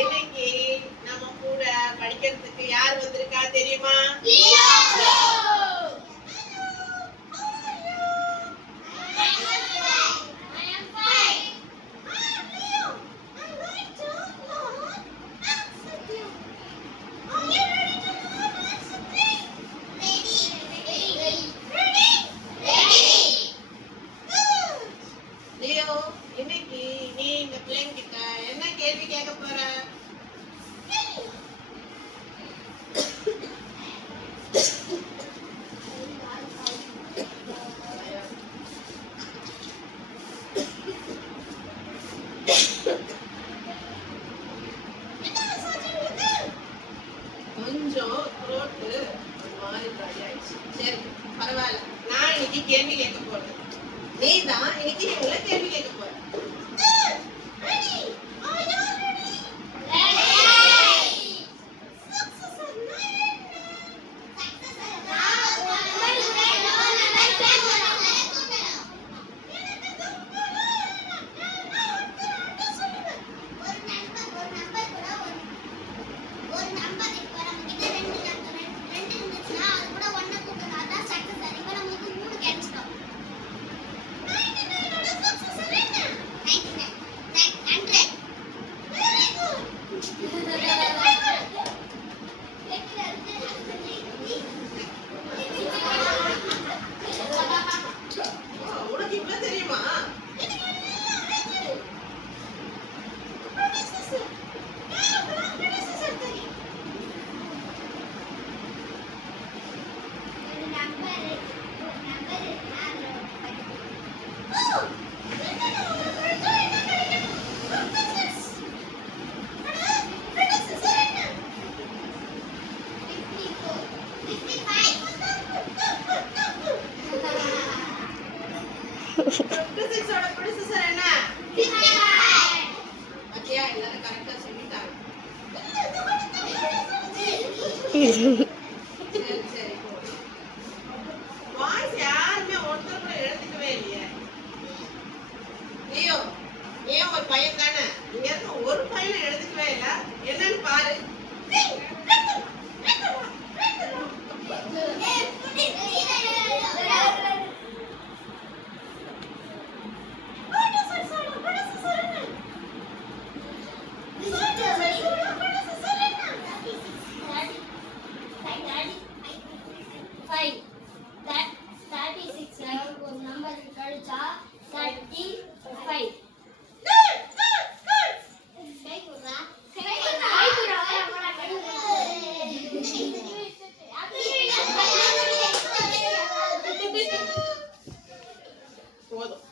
இன்னைக்கு நம்ம கூட படிக்கிறதுக்கு யார் வந்திருக்கா தெரியுமா? லியோ, இன்னைக்கு நீ இந்த பிள்ளைங்கிட்ட என்ன கேள்வி கேட்க போற? கொஞ்சம் த்ரோட்டு மாதிரி ட்ரை ஆயிடுச்சு. சரி, பரவாயில்ல. நான் இன்னைக்கு கேள்வி கேட்க போறேன். நீ தான் இன்னைக்கு எங்களை கேள்வி கேட்க போற. உனக்கு இவ்வளவு தெரியுமா? யாருமே ஒருத்தர் கூட எழுதிக்கவே இல்லையே. லியோ, ஏன் ஒரு பையன் தானே, இங்க இருக்க ஒரு பையனை எழுதிக்கவே இல்லை. என்னன்னு பாரு. போதும்.